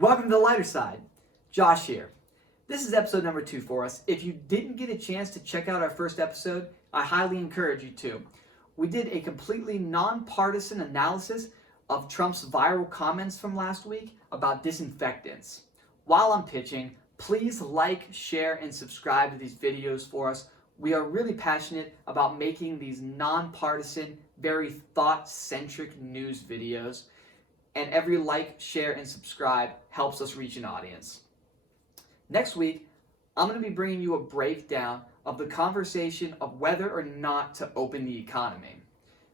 Welcome to the lighter side. Josh here. This is episode number 2 for us. If you didn't get a chance to check out our first episode, I highly encourage you to. We did a completely nonpartisan analysis of Trump's viral comments from last week about disinfectants. While I'm pitching, please like, share, and subscribe to these videos for us. We are really passionate about making these nonpartisan, very thought-centric news videos. And every like, share, and subscribe helps us reach an audience. Next week, I'm going to be bringing you a breakdown of the conversation of whether or not to open the economy.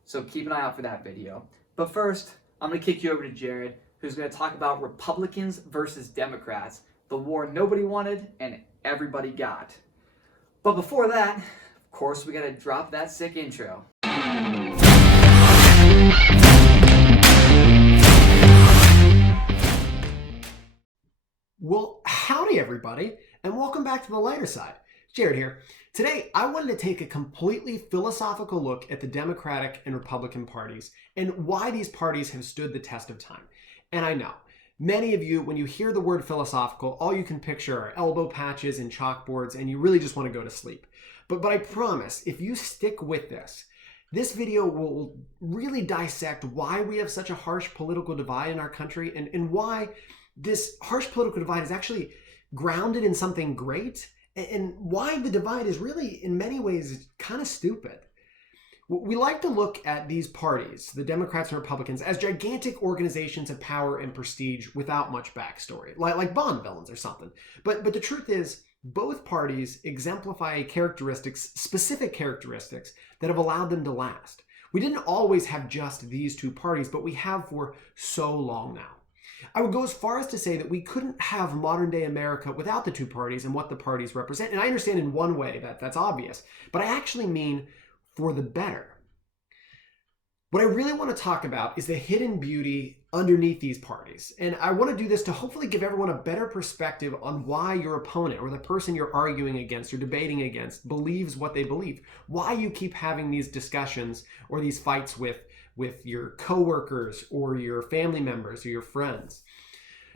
So keep an eye out for that video. But first, I'm going to kick you over to Jared, who's going to talk about Republicans versus Democrats, the war nobody wanted and everybody got. But before that, of course, we got to drop that sick intro. Well, howdy everybody, and welcome back to the lighter side. Jared here. Today, I wanted to take a completely philosophical look at the Democratic and Republican parties and why these parties have stood the test of time. And I know, many of you, when you hear the word philosophical, all you can picture are elbow patches and chalkboards, and you really just want to go to sleep. But I promise, if you stick with this video will really dissect why we have such a harsh political divide in our country and why this harsh political divide is actually grounded in something great, and why the divide is really, in many ways, kind of stupid. We like to look at these parties, the Democrats and Republicans, as gigantic organizations of power and prestige without much backstory, like Bond villains or something. But the truth is, both parties exemplify characteristics, specific characteristics, that have allowed them to last. We didn't always have just these two parties, but we have for so long now. I would go as far as to say that we couldn't have modern day America without the two parties and what the parties represent. And I understand in one way that that's obvious, but I actually mean for the better. What I really want to talk about is the hidden beauty underneath these parties. And I want to do this to hopefully give everyone a better perspective on why your opponent or the person you're arguing against or debating against believes what they believe. Why you keep having these discussions or these fights with your coworkers or your family members or your friends.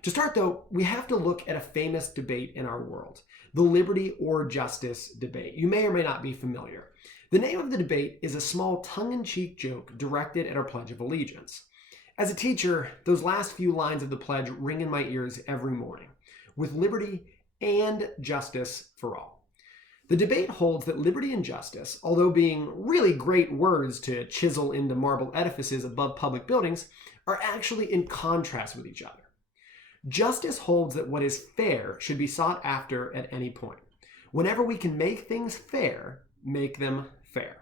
To start though, we have to look at a famous debate in our world, the liberty or justice debate. You may or may not be familiar. The name of the debate is a small tongue-in-cheek joke directed at our Pledge of Allegiance. As a teacher, those last few lines of the pledge ring in my ears every morning, with liberty and justice for all. The debate holds that liberty and justice, although being really great words to chisel into marble edifices above public buildings, are actually in contrast with each other. Justice holds that what is fair should be sought after at any point. Whenever we can make things fair, make them fair.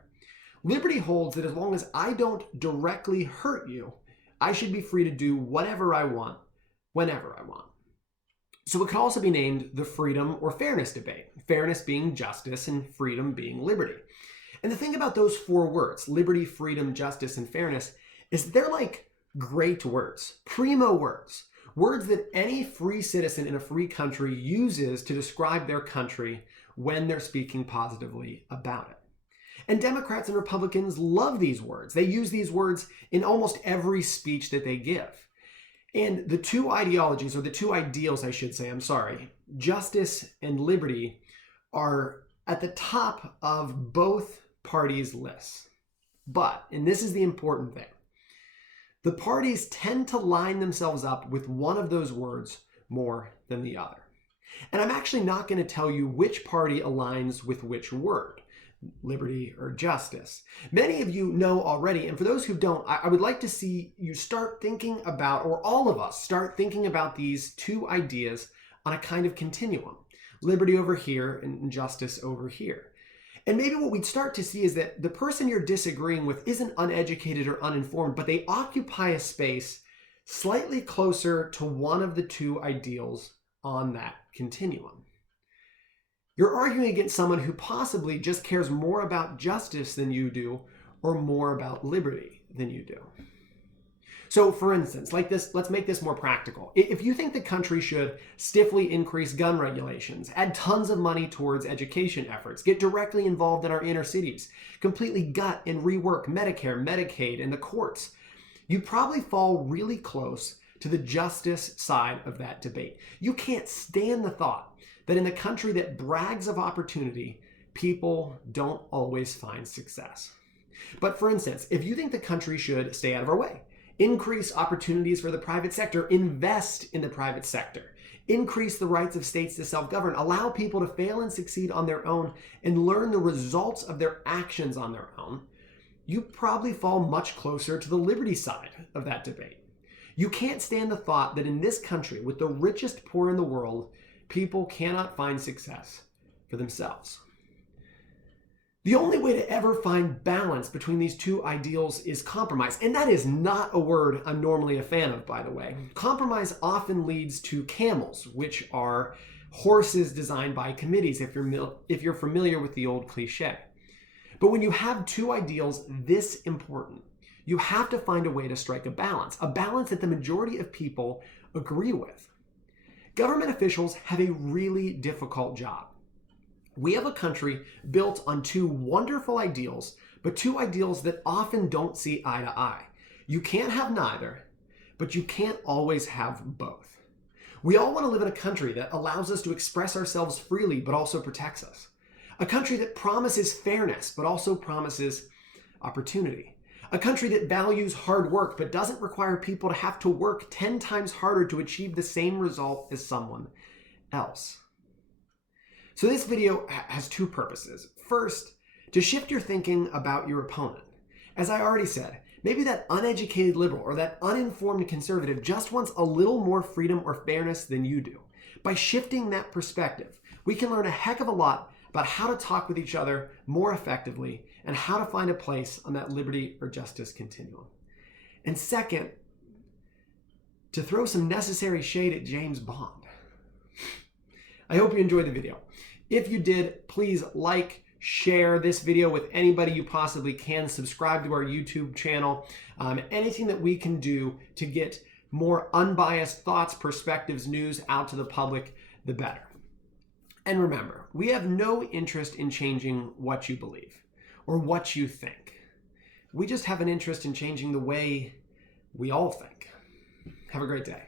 Liberty holds that as long as I don't directly hurt you, I should be free to do whatever I want, whenever I want. So it could also be named the freedom or fairness debate, fairness being justice and freedom being liberty. And the thing about those four words, liberty, freedom, justice, and fairness, is that they're like great words, primo words, words that any free citizen in a free country uses to describe their country when they're speaking positively about it. And Democrats and Republicans love these words. They use these words in almost every speech that they give. And the two ideologies, or the two ideals, I should say, justice and liberty are at the top of both parties' lists. But, and this is the important thing, the parties tend to line themselves up with one of those words more than the other. And I'm actually not going to tell you which party aligns with which word, liberty or justice. Many of you know already, and for those who don't, I would like to see you start thinking about, or all of us start thinking about these two ideas on a kind of continuum. Liberty over here and justice over here. And maybe what we'd start to see is that the person you're disagreeing with isn't uneducated or uninformed, but they occupy a space slightly closer to one of the two ideals on that continuum. You're arguing against someone who possibly just cares more about justice than you do, or more about liberty than you do. So for instance, like this, let's make this more practical. If you think the country should stiffly increase gun regulations, add tons of money towards education efforts, get directly involved in our inner cities, completely gut and rework Medicare, Medicaid, and the courts, you probably fall really close to the justice side of that debate. You can't stand the thought that in a country that brags of opportunity, people don't always find success. But for instance, if you think the country should stay out of our way, increase opportunities for the private sector, invest in the private sector, increase the rights of states to self-govern, allow people to fail and succeed on their own, and learn the results of their actions on their own, you probably fall much closer to the liberty side of that debate. You can't stand the thought that in this country, with the richest poor in the world, people cannot find success for themselves. The only way to ever find balance between these two ideals is compromise. And that is not a word I'm normally a fan of, by the way. Compromise often leads to camels, which are horses designed by committees, if you're familiar with the old cliche. But when you have two ideals this important, you have to find a way to strike a balance that the majority of people agree with. Government officials have a really difficult job. We have a country built on two wonderful ideals, but two ideals that often don't see eye to eye. You can't have neither, but you can't always have both. We all want to live in a country that allows us to express ourselves freely, but also protects us. A country that promises fairness, but also promises opportunity. A country that values hard work, but doesn't require people to have to work 10 times harder to achieve the same result as someone else. So this video has two purposes. First, to shift your thinking about your opponent. As I already said, maybe that uneducated liberal or that uninformed conservative just wants a little more freedom or fairness than you do. By shifting that perspective, we can learn a heck of a lot about how to talk with each other more effectively and how to find a place on that liberty or justice continuum. And second, to throw some necessary shade at James Bond. I hope you enjoyed the video. If you did, please like, share this video with anybody you possibly can, subscribe to our YouTube channel, anything that we can do to get more unbiased thoughts, perspectives, news out to the public, the better. And remember, we have no interest in changing what you believe or what you think. We just have an interest in changing the way we all think. Have a great day.